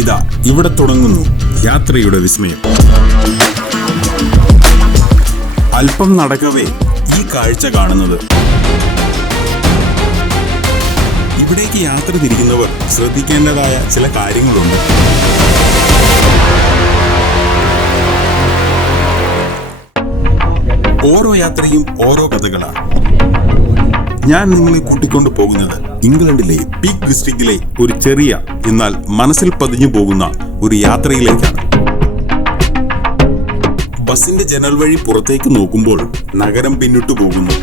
ഇതാ ഇവിടെ തുടങ്ങുന്നു യാത്രയുടെ വിസ്മയം. അല്പം നടക്കവേ ഈ കാഴ്ച കാണുന്നത്. ഇവിടേക്ക് യാത്ര തിരിക്കുന്നവർ ശ്രദ്ധിക്കേണ്ടതായ ചില കാര്യങ്ങളുണ്ട്. ഓരോ യാത്രയും ഓരോ കഥകളാണ്. ഞാൻ നിങ്ങളെ കൂട്ടിക്കൊണ്ടു പോകുന്നത് ഇംഗ്ലണ്ടിലെ പീക്ക് ഡിസ്ട്രിക്റ്റിലെ ഒരു ചെറിയ എന്നാൽ മനസ്സിൽ പതിഞ്ഞു പോകുന്ന ഒരു യാത്രയിലേക്കാണ്. ബസിന്റെ ജനൽ വഴി പുറത്തേക്ക് നോക്കുമ്പോൾ നഗരം പിന്നിട്ടു പോകുന്നു.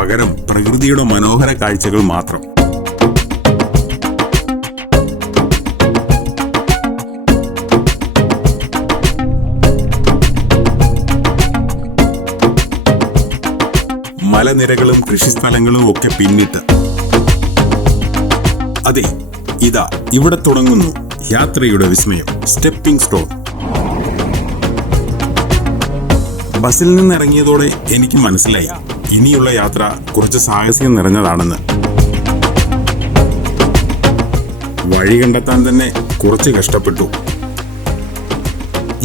പകരം പ്രകൃതിയുടെ മനോഹര കാഴ്ചകൾ മാത്രം. മലനിരകളും കൃഷിസ്ഥലങ്ങളും ഒക്കെ പിന്നിട്ട്. അതെ, ഇതാ ഇവിടെ തുടങ്ങുന്നു യാത്രയുടെ വിസ്മയം. Stepping stone. ബസിൽ നിന്നിറങ്ങിയതോടെ എനിക്ക് മനസ്സിലായി ഇനിയുള്ള യാത്ര കുറച്ച് സാഹസികം നിറഞ്ഞതാണെന്ന്. വഴി കണ്ടെത്താൻ തന്നെ കുറച്ച് കഷ്ടപ്പെട്ടു.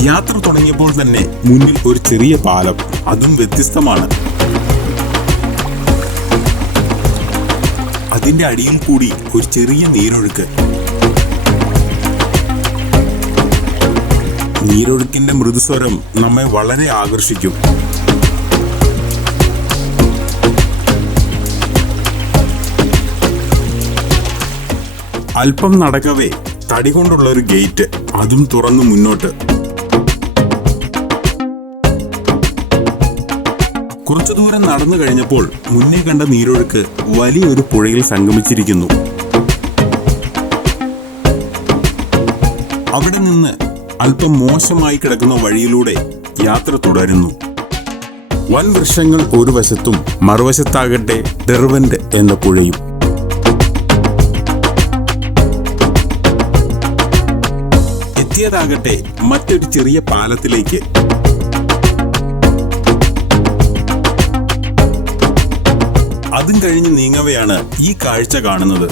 യാത്ര തുടങ്ങിയപ്പോൾ തന്നെ മുന്നിൽ ഒരു ചെറിയ പാലം, അതും വ്യത്യസ്തമാണ്. അതിന്റെ അടിയിൽ കൂടി ഒരു ചെറിയ നീരൊഴുക്ക്. നീരൊഴുക്കിന്റെ മൃദുസ്വരം നമ്മെ വളരെ ആകർഷിക്കും. അല്പം നടക്കവേ തടി കൊണ്ടുള്ള ഒരു ഗേറ്റ്, അതും തുറന്നു മുന്നോട്ട്. കുറച്ചു ദൂരം നടന്നു കഴിഞ്ഞപ്പോൾ മുന്നേ കണ്ട നീരൊഴുക്ക് വലിയൊരു പുഴയിൽ സംഗമിച്ചിരിക്കുന്നു. അവിടെ നിന്ന് അല്പം മോശമായി കിടക്കുന്ന വഴിയിലൂടെ യാത്ര തുടരുന്നു. വൻ വൃക്ഷങ്ങൾ ഒരു വശത്തും മറുവശത്താകട്ടെ ഡെർവന്റ് എന്ന പുഴയും. എത്തിയതാകട്ടെ മറ്റൊരു ചെറിയ പാലത്തിലേക്ക്. അതും കഴിഞ്ഞ് നീങ്ങവെയാണ് ഈ കാഴ്ച കാണുന്നത്.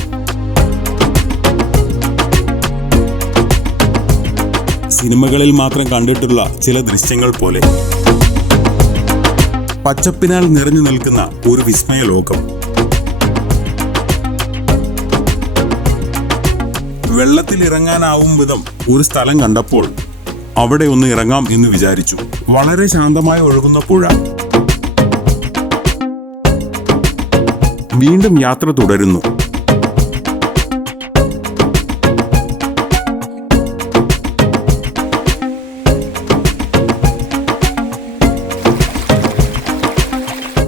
സിനിമകളിൽ മാത്രം കണ്ടിട്ടുള്ള ചില ദൃശ്യങ്ങൾ പോലെ പച്ചപ്പിനാൽ നിറഞ്ഞു നിൽക്കുന്ന ഒരു വിസ്മയ ലോകം. വെള്ളത്തിൽ ഇറങ്ങാനാവും വിധം ഒരു സ്ഥലം കണ്ടപ്പോൾ അവിടെ ഒന്ന് ഇറങ്ങാം എന്ന് വിചാരിച്ചു. വളരെ ശാന്തമായി ഒഴുകുന്ന പുഴ. വീണ്ടും യാത്ര തുടരുന്നു.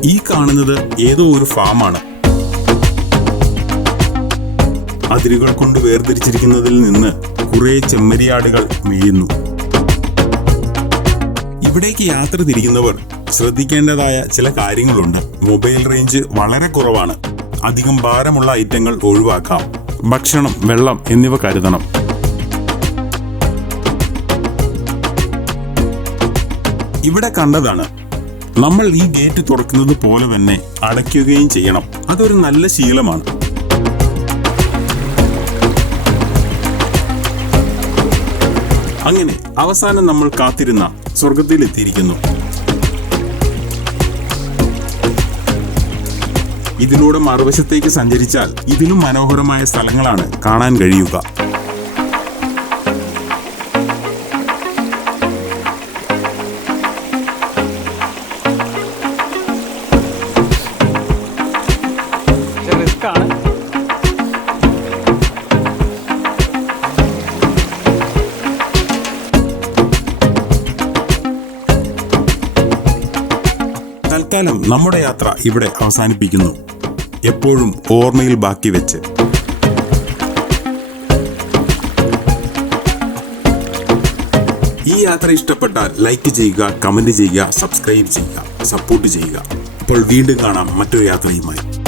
ഈ കാണുന്നത് ഏതോ ഒരു ഫാമാണ്. അതിരുകൾ കൊണ്ട് വേർതിരിച്ചിരിക്കുന്നതിൽ നിന്ന് കുറെ ചെമ്മരിയാടുകൾ മേയുന്നു. ഇവിടേക്ക് യാത്ര തിരിക്കുന്നവർ ശ്രദ്ധിക്കേണ്ടതായ ചില കാര്യങ്ങളുണ്ട്. മൊബൈൽ റേഞ്ച് വളരെ കുറവാണ്. അധികം ഭാരമുള്ള ഐറ്റങ്ങൾ ഒഴിവാക്കാം. ഭക്ഷണം, വെള്ളം എന്നിവ കരുതണം. ഇവിടെ കണ്ടതാണ്. നമ്മൾ ഈ ഗേറ്റ് തുറക്കുന്നത് പോലെ തന്നെ അടയ്ക്കുകയും ചെയ്യണം. അതൊരു നല്ല ശീലമാണ്. അങ്ങനെ അവസാനം നമ്മൾ കാത്തിരുന്ന സ്വർഗത്തിലെത്തിയിരിക്കുന്നു. ഇതിലൂടെ മറുവശത്തേക്ക് സഞ്ചരിച്ചാൽ ഇതിലും മനോഹരമായ സ്ഥലങ്ങളാണ് കാണാൻ കഴിയുക. തൽക്കാലം നമ്മുടെ യാത്ര ഇവിടെ അവസാനിപ്പിക്കുന്നു. എപ്പോഴും ഓർമ്മയിൽ ബാക്കി വെച്ച്. ഈ യാത്ര ഇഷ്ടപ്പെട്ടാൽ ലൈക്ക് ചെയ്യുക, കമന്റ് ചെയ്യുക, സബ്സ്ക്രൈബ് ചെയ്യുക, സപ്പോർട്ട് ചെയ്യുക. അപ്പോൾ വീണ്ടും കാണാം മറ്റൊരു യാത്രയുമായി.